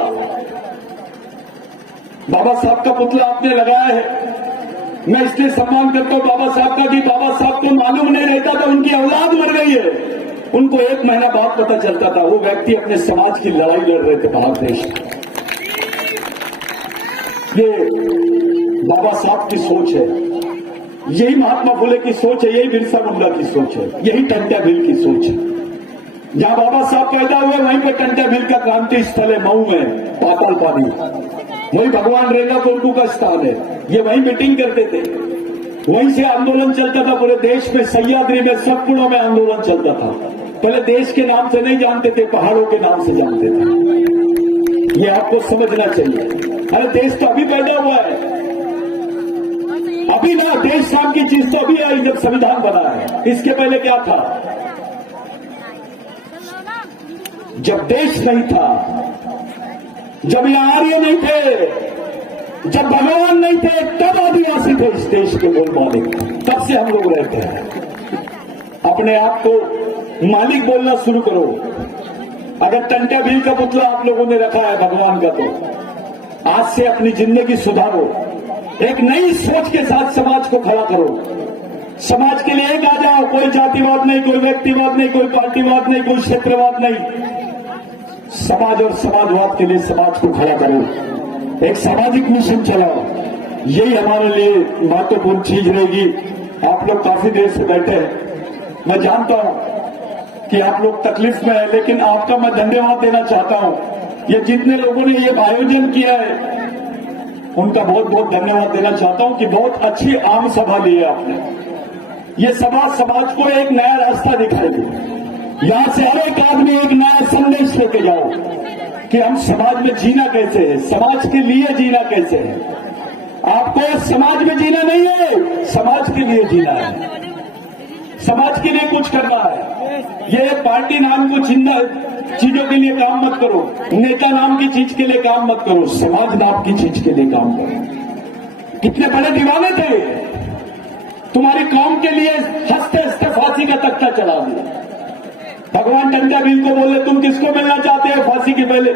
बाबा साहब का पुतला आपने लगाया है। मैं इसलिए सम्मान करता हूं बाबा साहब का कि बाबा साहब को मालूम नहीं रहता था उनकी औलाद मर गई है। उनको 1 महीना बाद पता चलता था। वो व्यक्ति अपने समाज की लड़ाई लड़ रहे थे बाहर देश में। ये बाबा साहब की सोच है, यही महात्मा फुले की सोच है, यही बिरसा मुंडा की सोच है, यही टंट्या भील की सोच है। जहां बाबा साहब पैदा हुए वहीं पर टंट्या भील का क्रांति स्थल है, मऊ में पाताल पानी। वही भगवान रेगा कोरकू का स्थान है। ये वहीं मीटिंग करते थे, वहीं से आंदोलन चलता था पूरे देश में। सह्याद्री में सतपुड़ों में आंदोलन चलता था। पहले देश के नाम से नहीं जानते थे, पहाड़ों के नाम से जानते थे। ये आपको समझना चाहिए। अरे देश तो अभी पैदा हुआ है, अभी ना देश नाम की चीज तो अभी आई जब संविधान बना है। इसके पहले क्या था? जब देश नहीं था, जब यहाँ आर्य नहीं थे, जब भगवान नहीं थे, तब आदिवासी थे इस देश के मूल मालिक। तब से हम लोग रहते हैं। अपने आप को मालिक बोलना शुरू करो। अगर टंट्या भील का पुतला आप लोगों ने रखा है भगवान का, तो आज से अपनी जिंदगी सुधारो। एक नई सोच के साथ समाज को खड़ा करो। समाज के लिए एक आ जाओ। कोई जातिवाद नहीं, कोई व्यक्तिवाद नहीं, कोई पार्टीवाद नहीं, कोई क्षेत्रवाद नहीं। समाज और समाजवाद के लिए समाज को खड़ा करो। एक सामाजिक मिशन चलाओ। यही हमारे लिए महत्वपूर्ण चीज रहेगी। आप लोग काफी देर से बैठे हैं। मैं जानता हूं कि आप लोग तकलीफ में हैं, लेकिन आपका मैं धन्यवाद देना चाहता हूं। ये जितने लोगों ने ये आयोजन किया है उनका बहुत बहुत धन्यवाद देना चाहता हूं कि बहुत अच्छी आम सभा ली है आपने। ये सभा समाज को एक नया रास्ता दिखाएगी। यहां से हर एक आदमी एक नया संदेश लेके जाओ कि हम समाज में जीना कैसे है, समाज के लिए जीना कैसे है। आपको समाज में जीना नहीं है, समाज के लिए जीना है, समाज के लिए कुछ करना है। ये पार्टी नाम को चीजों के लिए काम मत करो, नेता नाम की चीज के लिए काम मत करो, समाज नाम की चीज के लिए काम करो। कितने बड़े दीवाने थे, तुम्हारी कौम के लिए हंसते हंसते फांसी का तख्ता चढ़ा दिया। भगवान टंट्या भील को बोले तुम किसको मिलना चाहते हो फांसी के पहले?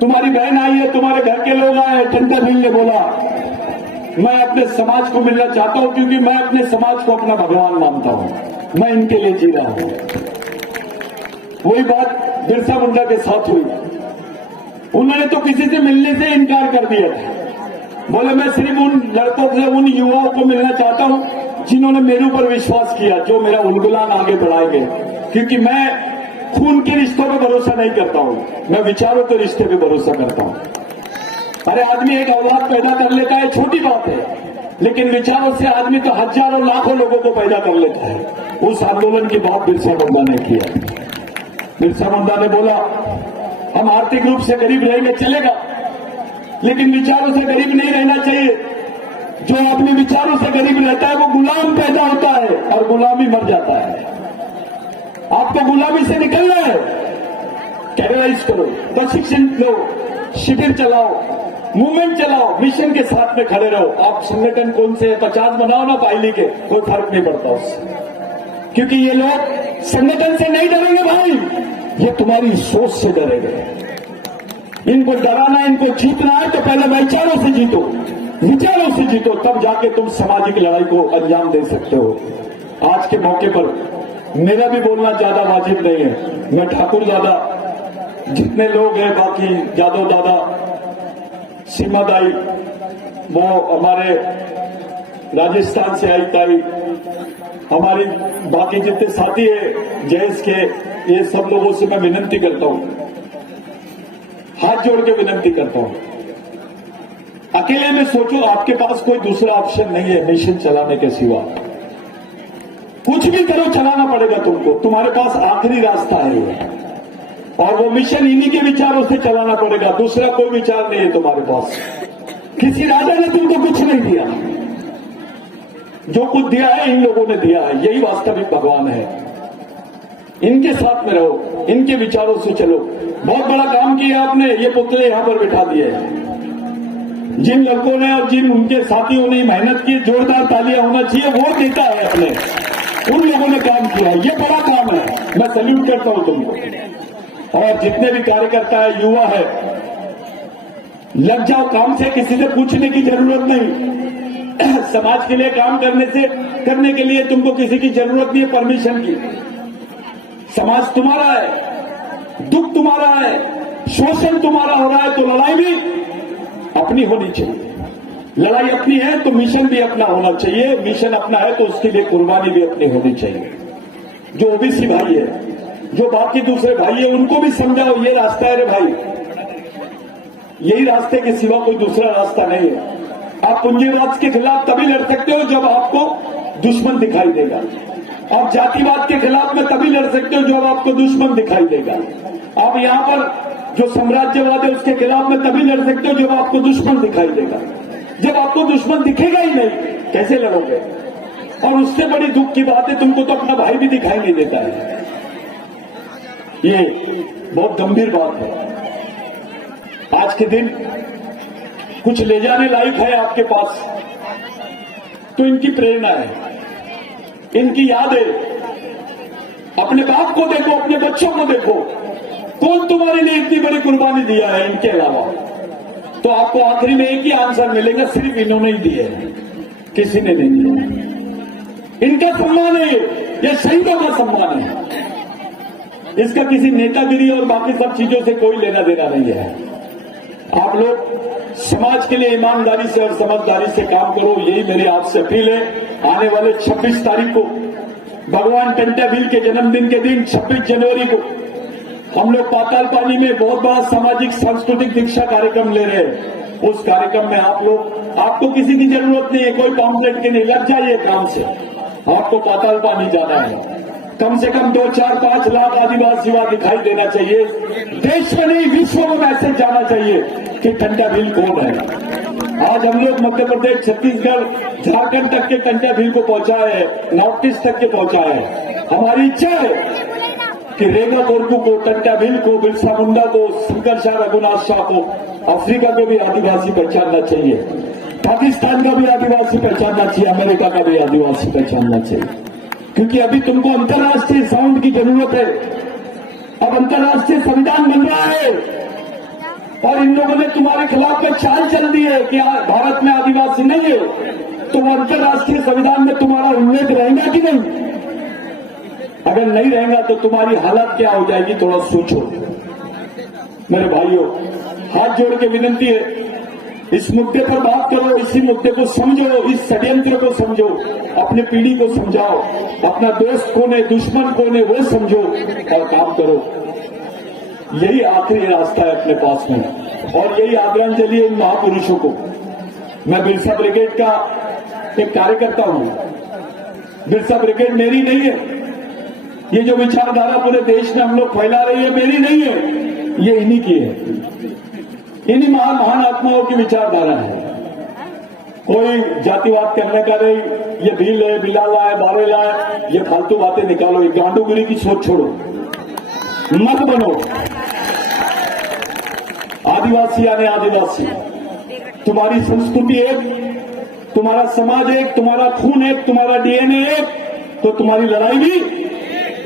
तुम्हारी बहन आई है, तुम्हारे घर के लोग आए। टंट्या भील ने बोला मैं अपने समाज को मिलना चाहता हूं, क्योंकि मैं अपने समाज को अपना भगवान मानता हूं, मैं इनके लिए जी रहा हूं। वही बात बिरसा मुंडा के साथ हुई। उन्होंने तो किसी से मिलने से इनकार कर दिया था। बोले मैं सिर्फ उन लड़कों से, उन युवाओं को मिलना चाहता हूं जिन्होंने मेरे ऊपर विश्वास किया, जो मेरा उलगुलान आगे बढ़ाएंगे। क्योंकि मैं खून के रिश्तों पे भरोसा नहीं करता हूं, मैं विचारों के रिश्ते पे भरोसा करता हूं। अरे आदमी एक औलाद पैदा कर लेता है, छोटी बात है, लेकिन विचारों से आदमी तो हजारों लाखों लोगों को पैदा कर लेता है। उस आंदोलन की बात बिरसा मुंडा ने किया। बिरसा मुंडा ने बोला हम आर्थिक रूप से गरीब रहेंगे चलेगा, लेकिन विचारों से गरीब नहीं रहना चाहिए। जो आदमी विचारों से गरीब रहता है वो गुलाम पैदा होता है और गुलामी मर जाता है। आपको गुलामी से निकलना है, कैरियराइज करो, प्रशिक्षण लो, शिविर चलाओ, मूवमेंट चलाओ, मिशन के साथ में खड़े रहो। आप संगठन कौन से 50 बनाओ ना पाइली के, कोई फर्क नहीं पड़ता उससे, क्योंकि ये लोग संगठन से नहीं डरेंगे भाई, ये तुम्हारी सोच से डरेंगे। इनको डराना, इनको जीतना है तो पहले विचारों से जीतो, विचारों से जीतो, तब जाके तुम सामाजिक लड़ाई को अंजाम दे सकते हो। आज के मौके पर मेरा भी बोलना ज्यादा वाजिब नहीं है। मैं ठाकुर दादा, जितने लोग हैं, बाकी यादव दादा, सीमा दाई, वो हमारे राजस्थान से आई ताई, हमारी बाकी जितने साथी है जयेश के, ये सब लोगों से मैं विनती करता हूं, हाथ जोड़ के विनती करता हूं, अकेले में सोचो, आपके पास कोई दूसरा ऑप्शन नहीं है मिशन चलाने के सिवा। कुछ भी करो, चलाना पड़ेगा तुमको, तुम्हारे पास आखिरी रास्ता है और वो मिशन इन्हीं के विचारों से चलाना पड़ेगा। दूसरा कोई विचार नहीं है तुम्हारे पास। किसी राजा ने तुमको कुछ नहीं दिया, जो कुछ दिया है इन लोगों ने दिया है। यही वास्तविक भगवान है। इनके साथ में रहो, इनके विचारों से चलो। बहुत बड़ा काम किया आपने, ये पुतले यहां पर बिठा दिए हैं। जिन लड़कों ने और जिन उनके साथियों ने मेहनत की, जोरदार तालियां होना चाहिए, वो देता है अपने, उन लोगों ने काम किया। ये बड़ा काम है, मैं सैल्यूट करता हूं तुमको। और जितने भी कार्यकर्ता है, युवा है, लग जाओ काम से, किसी से पूछने की जरूरत नहीं। समाज के लिए काम करने के लिए तुमको किसी की जरूरत नहीं है परमिशन की। समाज तुम्हारा है, दुख तुम्हारा है, शोषण तुम्हारा हो रहा है, तो लड़ाई भी अपनी होनी चाहिए। लड़ाई अपनी है तो मिशन भी अपना होना चाहिए, मिशन अपना है तो उसके लिए कुर्बानी भी अपनी होनी चाहिए। जो ओबीसी भाई है, जो बाकी दूसरे भाई है, उनको भी समझाओ ये रास्ता है रे भाई, यही रास्ते के सिवा कोई दूसरा रास्ता नहीं है। आप पूंजीवाद के खिलाफ तभी लड़ सकते हो जब आपको दुश्मन दिखाई देगा। आप जातिवाद के खिलाफ में तभी लड़ सकते हो जब आपको दुश्मन दिखाई देगा। आप यहां पर जो साम्राज्यवाद है उसके खिलाफ में तभी लड़ सकते हो जब आपको दुश्मन दिखाई देगा। जब आपको दुश्मन दिखेगा ही नहीं, कैसे लड़ोगे? और उससे बड़ी दुख की बात है, तुमको तो अपना भाई भी दिखाई नहीं देता है। ये बहुत गंभीर बात है। आज के दिन कुछ ले जाने लायक है आपके पास तो इनकी प्रेरणा है, इनकी याद है। अपने बाप को देखो, अपने बच्चों को देखो, कौन तुम्हारे लिए इतनी बड़ी कुर्बानी दिया है इनके अलावा? तो आपको आखिरी में एक ही आंसर मिलेगा, सिर्फ इन्होंने ही दिए हैं, किसी ने नहीं दिया। इनका सम्मान है, ये शहीदों का सम्मान है। इसका किसी नेतागिरी और बाकी सब चीजों से कोई लेना देना नहीं है। आप लोग समाज के लिए ईमानदारी से और समझदारी से काम करो, यही मेरी आपसे अपील है। आने वाले 26 तारीख को भगवान टंट्या भील के जन्मदिन के दिन 26 जनवरी को हम लोग पाताल पानी में बहुत बड़ा सामाजिक सांस्कृतिक दीक्षा कार्यक्रम ले रहे हैं। उस कार्यक्रम में आपको किसी की जरूरत नहीं है, कोई पॉम्पलेट के नहीं, लग जाइए काम से। आपको पाताल पानी जाना है, कम से कम 2, 4, 5 लाख आदिवासी वहां दिखाई देना चाहिए। देश में नहीं, विश्व में मैसेज जाना चाहिए कि टंट्या भील कौन है। आज हम लोग मध्य प्रदेश, छत्तीसगढ़, झारखंड तक के टंट्या भील को पहुंचाए हैं, नॉर्थ ईस्ट तक के पहुंचाए हैं। हमारी इच्छा है कि रेगा कोरकू को, टंट्या भील को, बिरसा मुंडा को, शंकर शाह, रघुनाथ शाह को, अफ्रीका को भी आदिवासी पहचानना चाहिए, पाकिस्तान का भी आदिवासी पहचानना चाहिए, अमेरिका का भी आदिवासी पहचानना चाहिए। क्योंकि अभी तुमको अंतर्राष्ट्रीय साउंड की जरूरत है। अब अंतर्राष्ट्रीय संविधान बन रहा है और इन लोगों ने तुम्हारे खिलाफ में चाल चल दी है कि भारत में आदिवासी नहीं है, तो वो अंतर्राष्ट्रीय संविधान में तुम्हारा उल्लेख रहेगा कि नहीं? अगर नहीं रहेगा तो तुम्हारी हालत क्या हो जाएगी, थोड़ा सोचो। मेरे भाइयों, हाथ जोड़ के विनती है, इस मुद्दे पर बात करो, इसी मुद्दे को समझो, इस षड्यंत्र को समझो, अपने पीढ़ी को समझाओ, अपना दोस्त कौन है, दुश्मन कौन है वो समझो और काम करो। यही आखिरी रास्ता है अपने पास में, और यही आदरांजलि है इन महापुरुषों को। मैं बिरसा ब्रिगेड का एक कार्यकर्ता हूं। बिरसा ब्रिगेड मेरी नहीं है, ये जो विचारधारा पूरे देश में हम लोग फैला रही है मेरी नहीं है, ये इन्हीं की है, इन्हीं महान आत्माओं की विचारधारा है। कोई जातिवाद करने का नहीं, ये भील है, बिलाला है, बारेला है, ये फालतू बातें निकालो, ये गांडूगिरी की सोच छोड़ो, मत बनो। आदिवासी यानी आदिवासी, तुम्हारी संस्कृति एक, तुम्हारा समाज एक, तुम्हारा खून एक, तुम्हारा डीएनए एक, तो तुम्हारी लड़ाई भी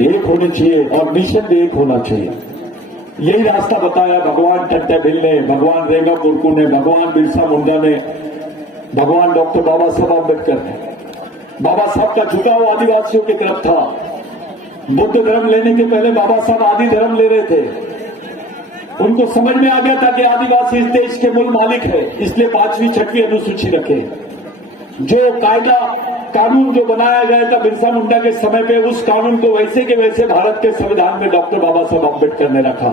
एक होनी चाहिए और मिशन भी एक होना चाहिए। यही रास्ता बताया भगवान टंट्या भील ने, भगवान रेगा कोरकू ने, भगवान बिरसा मुंडा ने, भगवान डॉक्टर बाबा साहब अम्बेडकर ने। बाबा साहब का झुकाव आदिवासियों की तरफ था। बुद्ध धर्म लेने के पहले बाबा साहब आदि धर्म ले रहे थे। उनको समझ में आ गया था कि आदिवासी इस देश के मूल मालिक है, इसलिए 5वीं 6वीं अनुसूची रखे। जो कायदा कानून जो बनाया गया था बिरसा मुंडा के समय पे, उस कानून को वैसे के वैसे भारत के संविधान में डॉक्टर बाबा साहब अम्बेडकर ने रखा।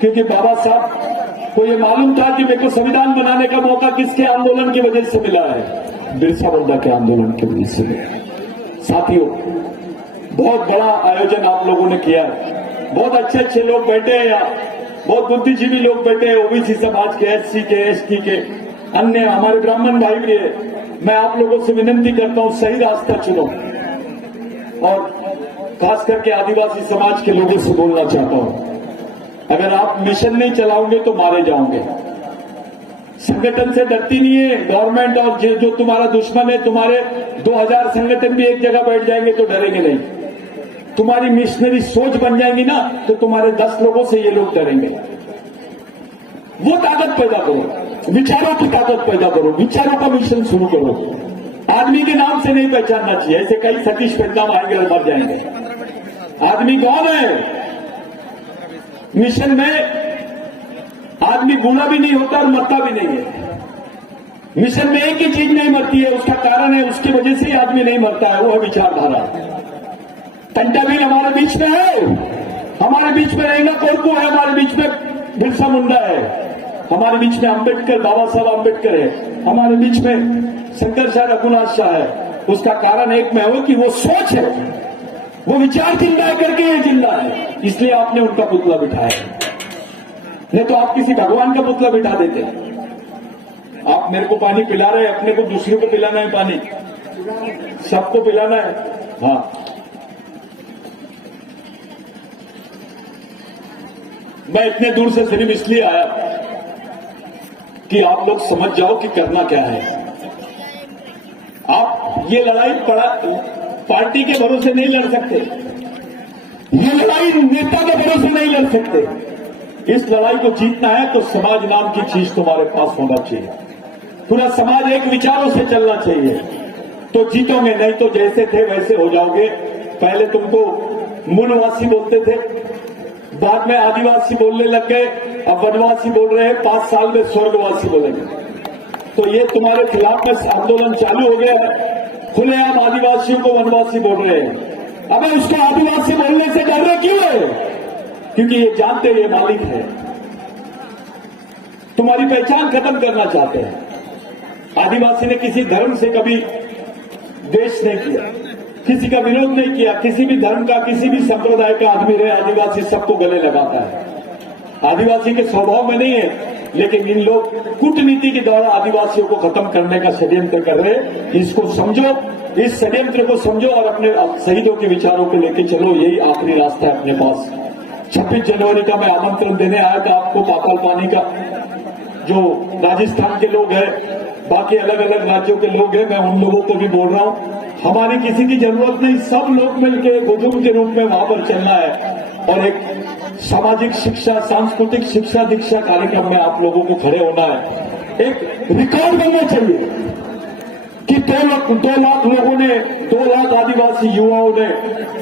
क्योंकि बाबा साहब को ये मालूम था कि मेरे को संविधान बनाने का मौका किसके आंदोलन की वजह से मिला है, बिरसा मुंडा के आंदोलन की वजह से मिला। साथियों, बहुत बड़ा आयोजन आप लोगों ने किया है, बहुत अच्छे अच्छे लोग बैठे हैं यहाँ, बहुत बुद्धिजीवी लोग बैठे हैं, ओबीसी समाज के, एससी के, एसटी के, अन्य हमारे ब्राह्मण भाई भी है। मैं आप लोगों से विनती करता हूं, सही रास्ता चुनो। और खास करके आदिवासी समाज के लोगों से बोलना चाहता हूं, अगर आप मिशन नहीं चलाओगे तो मारे जाओगे। संगठन से डरती नहीं है गवर्नमेंट, और जो तुम्हारा दुश्मन है, तुम्हारे 2000 संगठन भी एक जगह बैठ जाएंगे तो डरेंगे नहीं। तुम्हारी मिशनरी सोच बन जाएंगी ना, तो तुम्हारे 10 लोगों से ये लोग डरेंगे। वो ताकत पैदा करो, विचारों की ताकत पैदा करो, विचारों का मिशन शुरू करो। आदमी के नाम से नहीं पहचानना चाहिए, ऐसे कई सतीश परिणाम आएंगे और मर जाएंगे। आदमी कौन है? मिशन में आदमी बूढ़ा भी नहीं होता और मरता भी नहीं है। मिशन में एक ही चीज नहीं मरती है, उसका कारण है, उसकी वजह से ही आदमी नहीं मरता है, वो है विचारधारा। कंटाबील हमारे बीच में है, हमारे बीच में रंगा कोरकू है, हमारे बीच में बिरसा मुंडा है, हमारे बीच में अंबेडकर, बाबा साहब अंबेडकर है, हमारे बीच में शंकर शाह, रघुनाथ शाह है। उसका कारण एक में हो कि वो सोच है, वो विचार जिंदा है करके ये जिंदा है, इसलिए आपने उनका पुतला बिठाया। नहीं तो आप किसी भगवान का पुतला बिठा देते। आप मेरे को पानी पिला रहे हैं, अपने को दूसरे को पिलाना है, पानी सबको पिलाना है। हाँ, मैं इतने दूर से सिर्फ इसलिए आया कि आप लोग समझ जाओ कि करना क्या है। आप ये लड़ाई पार्टी के भरोसे नहीं लड़ सकते, ये लड़ाई नेता के भरोसे नहीं लड़ सकते। इस लड़ाई को जीतना है तो समाज नाम की चीज तुम्हारे पास होना चाहिए, पूरा समाज एक विचारों से चलना चाहिए, तो जीतोगे। नहीं तो जैसे थे वैसे हो जाओगे। पहले तुमको मूलवासी बोलते थे, बाद में आदिवासी बोलने लग गए, अब वनवासी बोल रहे हैं, 5 साल में स्वर्गवासी बोलेंगे। तो ये तुम्हारे खिलाफ में आंदोलन चालू हो गया है, खुलेआम आदिवासियों को वनवासी बोल रहे हैं। अबे उसको आदिवासी बोलने से डर रहे क्यों है? क्योंकि ये जानते ये मालिक है, तुम्हारी पहचान खत्म करना चाहते हैं। आदिवासी ने किसी धर्म से कभी द्वेष नहीं किया, किसी का विरोध नहीं किया, किसी भी धर्म का, किसी भी संप्रदाय का आदमी रहे, आदिवासी सबको गले लगाता है। आदिवासी के स्वभाव में नहीं है, लेकिन इन लोग कूटनीति के द्वारा आदिवासियों को खत्म करने का षड्यंत्र कर रहे हैं। इसको समझो, इस षड्यंत्र को समझो और अपने शहीदों के विचारों को लेकर चलो, यही आखिरी रास्ता है अपने पास। 26 जनवरी का मैं आमंत्रण देने आया था आपको, पाताल पानी का। जो राजस्थान के लोग हैं, बाकी अलग अलग राज्यों के लोग हैं, मैं उन लोगों को भी बोल रहा हूं, हमारी किसी की जरूरत नहीं, सब लोग मिलकर बुजुर्ग के रूप में वहां पर चलना है और एक सामाजिक शिक्षा, सांस्कृतिक शिक्षा दीक्षा कार्यक्रम में आप लोगों को खड़े होना है। एक रिकॉर्ड बनना चाहिए कि 2 लाख लोगों ने, 2 लाख आदिवासी युवाओं ने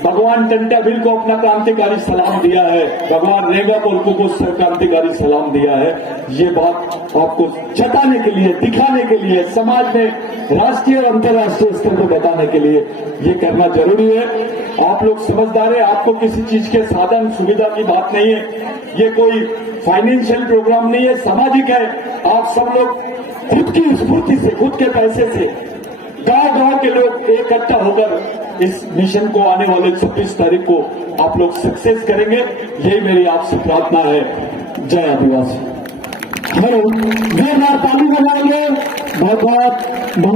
भगवान कंटाबील को अपना क्रांतिकारी सलाम दिया है, भगवान रेंगा कोरकू को क्रांतिकारी सलाम दिया है। ये बात आपको जताने के लिए, दिखाने के लिए, समाज में राष्ट्रीय और अंतर्राष्ट्रीय स्तर पर बताने के लिए ये करना जरूरी है। आप लोग समझदार हैं, आपको किसी चीज के साधन सुविधा की बात नहीं है, ये कोई फाइनेंशियल प्रोग्राम नहीं है, सामाजिक है। आप सब लोग खुद की स्फूर्ति से, खुद के पैसे से, गांव-गांव के लोग इकट्ठा होकर इस मिशन को आने वाले 26 तारीख को आप लोग सक्सेस करेंगे, यही मेरी आपसे प्रार्थना है। जय आदिवासी। हेलो, जोरदार ताली बजाएंगे। बहुत बहुत